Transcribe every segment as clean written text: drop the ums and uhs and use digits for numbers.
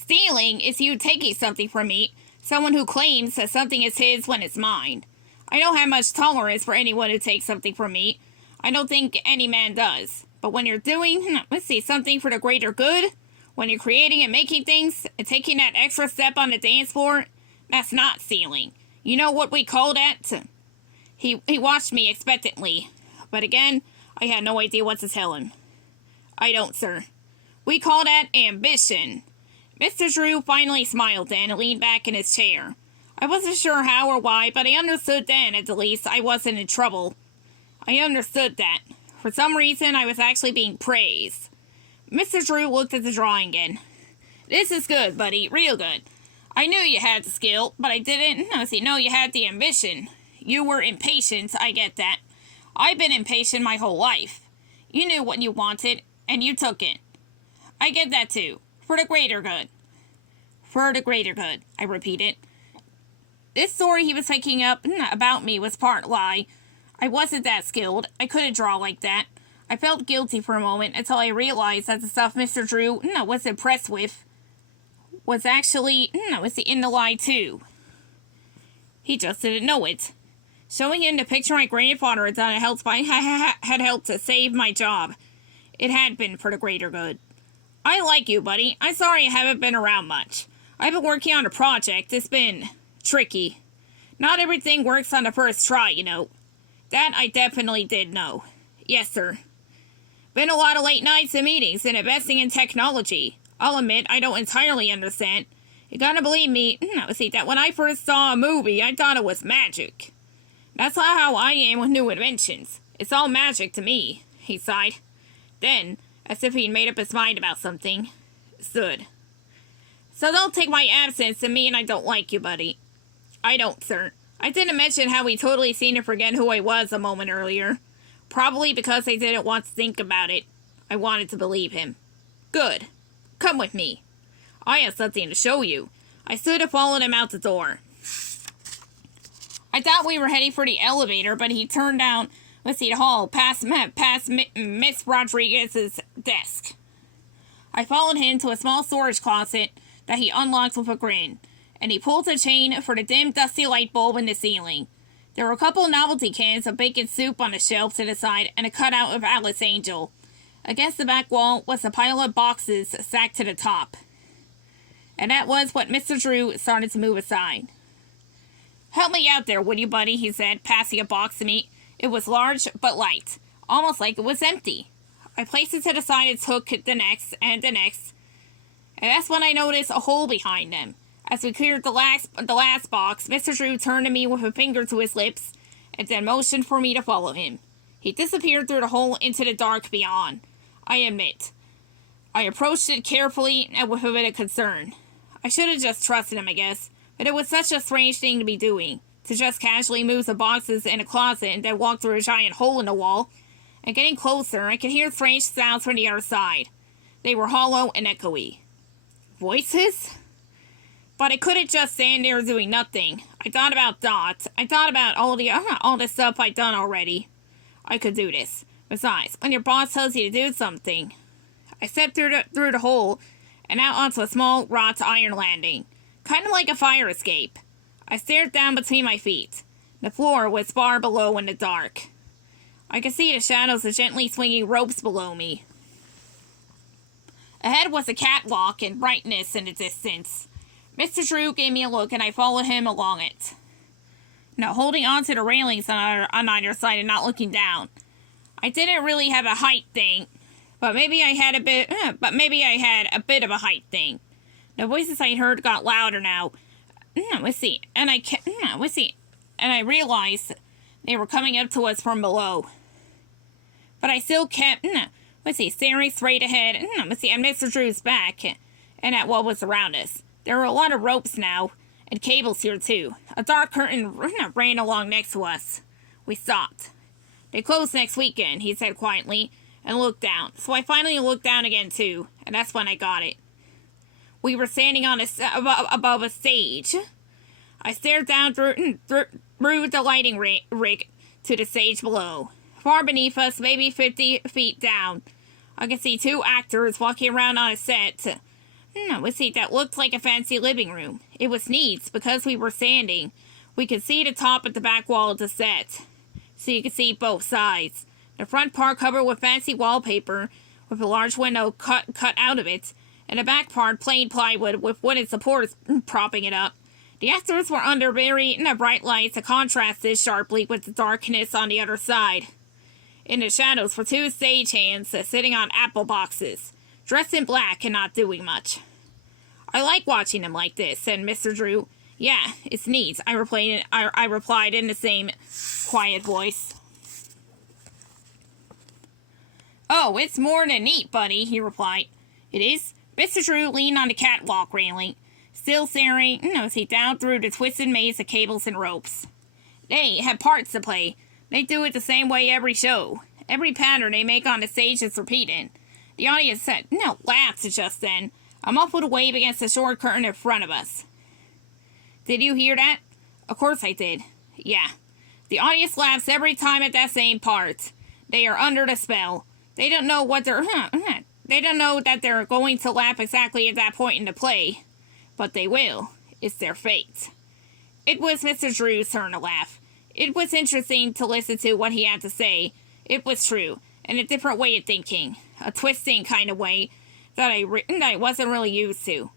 Stealing is you taking something from me, someone who claims that something is his when it's mine. I don't have much tolerance for anyone who takes something from me. I don't think any man does. But when you're doing, something for the greater good, when you're creating and making things, and taking that extra step on the dance floor, that's not stealing. You know what we call that? He watched me expectantly, but again, I had no idea what to tell him. I don't, sir. We call that ambition. Mr. Drew finally smiled then and leaned back in his chair. I wasn't sure how or why, but I understood then, at the least, I wasn't in trouble. I understood that. For some reason, I was actually being praised. Mr. Drew looked at the drawing again. This is good, buddy. Real good. I knew you had the skill, but I didn't know you had the ambition. You were impatient, I get that. I've been impatient my whole life. You knew what you wanted, and you took it. I get that too. For the greater good. For the greater good, I repeated. This story he was making up about me was part lie. I wasn't that skilled. I couldn't draw like that. I felt guilty for a moment until I realized that the stuff Mr. Drew was impressed with was actually in the lie too. He just didn't know it. Showing him the picture my grandfather had done had helped to save my job. It had been for the greater good. I like you, buddy. I'm sorry I haven't been around much. I've been working on a project. It's been tricky. Not everything works on the first try, you know. That I definitely did know. Yes, sir. Been a lot of late nights and meetings and investing in technology. I'll admit I don't entirely understand. You gotta believe me, that when I first saw a movie, I thought it was magic. That's not how I am with new inventions. It's all magic to me, he sighed. Then, as if he'd made up his mind about something, stood. So don't take my absence to mean I don't like you, buddy. I don't, sir. I didn't mention how he totally seemed to forget who I was a moment earlier. Probably because I didn't want to think about it. I wanted to believe him. Good. Come with me. I have something to show you. I stood and followed him out the door. I thought we were heading for the elevator, but he turned down the hall past Miss Rodriguez's desk. I followed him to a small storage closet that he unlocked with a grin, and he pulled the chain for the dim, dusty light bulb in the ceiling. There were a couple of novelty cans of bacon soup on the shelf to the side and a cutout of Alice Angel. Against the back wall was a pile of boxes stacked to the top. And that was what Mr. Drew started to move aside. Help me out there, would you, buddy, he said, passing a box to me. It was large but light, almost like it was empty. I placed it to the side and took the next, and that's when I noticed a hole behind them. As we cleared the last box, Mr. Drew turned to me with a finger to his lips, and then motioned for me to follow him. He disappeared through the hole into the dark beyond. I admit, I approached it carefully and with a bit of concern. I should have just trusted him, I guess, but it was such a strange thing to be doing, to just casually move the boxes in a closet and then walk through a giant hole in the wall. And getting closer, I could hear strange sounds from the other side. They were hollow and echoey. Voices? But I couldn't just stand there doing nothing. I thought about Dot. I thought about all the stuff I'd done already. I could do this. Besides, when your boss tells you to do something. I stepped through the hole and out onto a small wrought iron landing, kind of like a fire escape. I stared down between my feet. The floor was far below in the dark. I could see the shadows of gently swinging ropes below me. Ahead was a catwalk and brightness in the distance. Mr. Drew gave me a look and I followed him along it. Now holding on to the railings on either side and not looking down. I didn't really have a height thing, but maybe I had a bit of a height thing. The voices I heard got louder now. And I realized they were coming up to us from below. But I still kept, staring straight ahead, and Mr. Drew's back, and at what was around us. There were a lot of ropes now, and cables here too. A dark curtain ran along next to us. We stopped. They close next weekend, he said quietly, and looked down. So I finally looked down again too, and that's when I got it. We were standing on above a stage. I stared down through the lighting rig to the stage below. Far beneath us, maybe 50 feet down, I could see two actors walking around on a set. a seat that looked like a fancy living room. It was neat because we were standing. We could see the top at the back wall of the set, so you could see both sides. The front part covered with fancy wallpaper, with a large window cut out of it, and the back part plain plywood with wooden supports propping it up. The actors were under very bright lights that contrasted sharply with the darkness on the other side. In the shadows were two stagehands sitting on apple boxes, dressed in black and not doing much. "I like watching them like this," said Mr. Drew. "Yeah, it's neat," I replied in the same quiet voice. "Oh, it's more than neat, buddy," he replied. "It is?" Mr. Drew leaned on the catwalk railing, still staring down through the twisted maze of cables and ropes. "They have parts to play. They do it the same way every show. Every pattern they make on the stage is repeated." The audience laughed just then. A muffled wave against the short curtain in front of us. "Did you hear that?" "Of course I did." "Yeah. The audience laughs every time at that same part. They are under the spell. They don't know They don't know that they're going to laugh exactly at that point in the play. But they will. It's their fate." It was Mr. Drew's turn to laugh. It was interesting to listen to what he had to say. It was true, and a different way of thinking. A twisting kind of way that I wasn't really used to.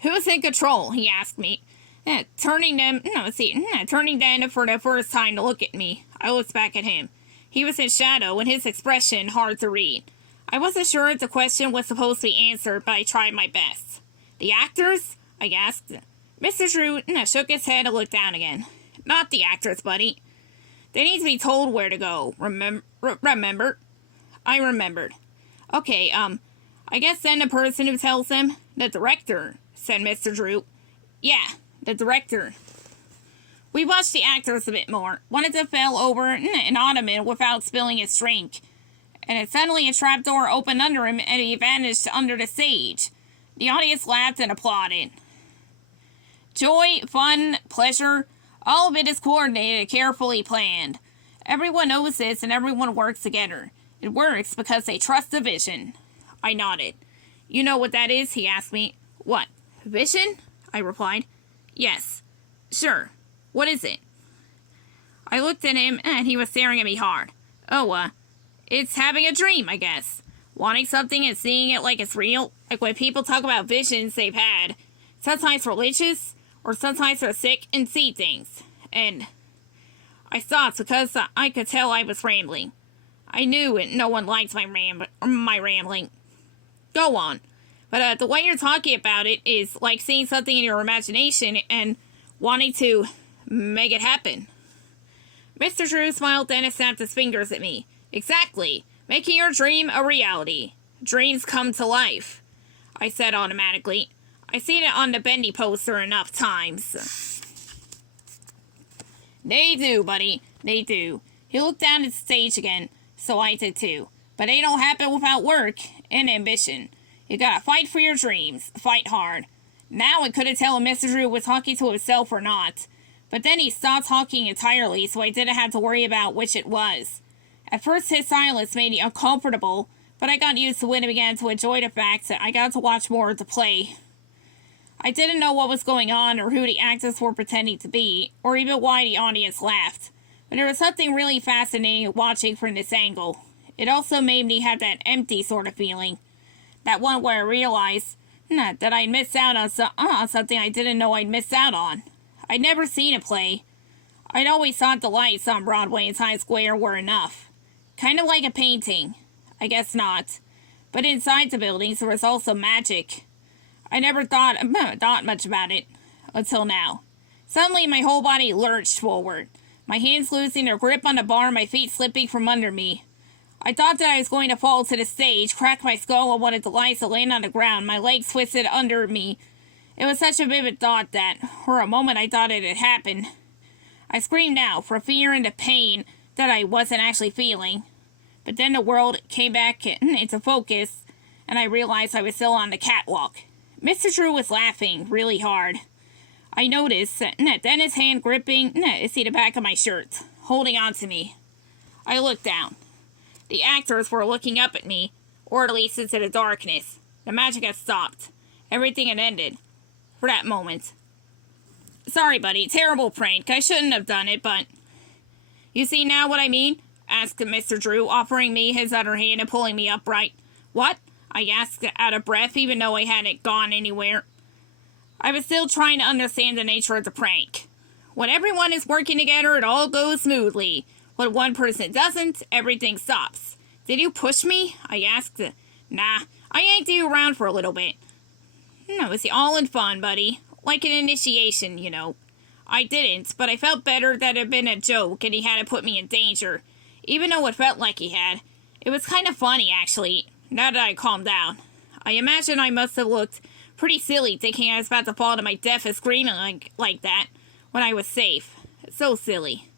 "Who's in control?" he asked me, turning then for the first time to look at me. I looked back at him. He was in shadow, and his expression hard to read. I wasn't sure if the question was supposed to be answered, but I tried my best. "The actors?" I gasped. Mr. Drew shook his head and looked down again. "Not the actors, buddy. They need to be told where to go. Remember?" I remembered. "Okay, I guess then the person who tells them." "The director," said Mr. Drew. "Yeah, the director." We watched the actors a bit more. One of them fell over an ottoman without spilling his drink, and then suddenly a trapdoor opened under him and he vanished under the stage. The audience laughed and applauded. Joy, fun, pleasure, all of it is coordinated and carefully planned. Everyone knows this and everyone works together. It works because they trust the vision. I nodded. "You know what that is?" he asked me. "What? Vision?" I replied. "Yes. Sure. What is it?" I looked at him and he was staring at me hard. "Oh, it's having a dream, I guess. Wanting something and seeing it like it's real. Like when people talk about visions they've had. Sometimes religious, or sometimes they're sick and see things." And I stopped because I could tell I was rambling. I knew it. No one likes my rambling. "Go on. But the way you're talking about it is like seeing something in your imagination and wanting to make it happen." Mr. Drew smiled then and snapped his fingers at me. "Exactly. Making your dream a reality. Dreams come to life," I said automatically. I've seen it on the bendy poster enough times. "They do, buddy. They do." He looked down at the stage again, so I did too. "But they don't happen without work and ambition. You gotta fight for your dreams. Fight hard." Now I couldn't tell if Mr. Drew was talking to himself or not. But then he stopped talking entirely, so I didn't have to worry about which it was. At first his silence made me uncomfortable, but I got used to it and began to enjoy the fact that I got to watch more of the play. I didn't know what was going on or who the actors were pretending to be, or even why the audience laughed. But there was something really fascinating watching from this angle. It also made me have that empty sort of feeling. That one where I realized that I'd missed out on something I didn't know I'd missed out on. I'd never seen a play. I'd always thought the lights on Broadway and Times Square were enough. Kind of like a painting. I guess not. But inside the buildings there was also magic. I never thought much about it until now. Suddenly my whole body lurched forward, my hands losing their grip on the bar, my feet slipping from under me. I thought that I was going to fall to the stage, crack my skull on one of the lights, and land on the ground, my legs twisted under me. It was such a vivid thought that, for a moment, I thought it had happened. I screamed out for fear and the pain that I wasn't actually feeling. But then the world came back into focus, and I realized I was still on the catwalk. Mr. Drew was laughing really hard. I noticed then his hand gripping the back of my shirt, holding on to me. I looked down. The actors were looking up at me, or at least into the darkness. The magic had stopped. Everything had ended. For that moment. Sorry, buddy. Terrible prank. I shouldn't have done it, but... You see now what I mean? Asked Mr. Drew, offering me his other hand and pulling me upright. What? I asked out of breath, even though I hadn't gone anywhere. I was still trying to understand the nature of the prank. When everyone is working together, it all goes smoothly. When one person doesn't, everything stops. Did you push me? I asked. Nah, I yanked you around for a little bit. No, it was all in fun, buddy. Like an initiation, you know. I didn't, but I felt better that it had been a joke and he hadn't put me in danger. Even though it felt like he had. It was kind of funny, actually, now that I calmed down. I imagine I must have looked pretty silly thinking I was about to fall to my death and screaming like that when I was safe. So silly.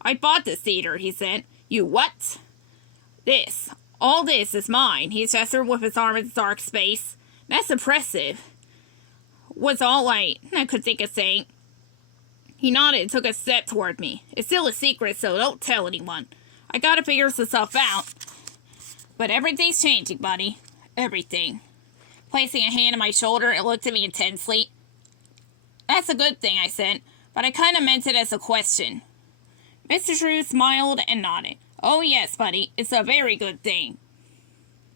I bought this theater, he said. You what? This. All this is mine. He gestured with his arm in the dark space. That's impressive. Was all I could think of saying. He nodded and took a step toward me. It's still a secret, so don't tell anyone. I gotta figure some stuff out. But everything's changing, buddy. Everything. Placing a hand on my shoulder, it looked at me intensely. That's a good thing, I said, but I kind of meant it as a question. Mr. Drew smiled and nodded. Oh yes, buddy, it's a very good thing.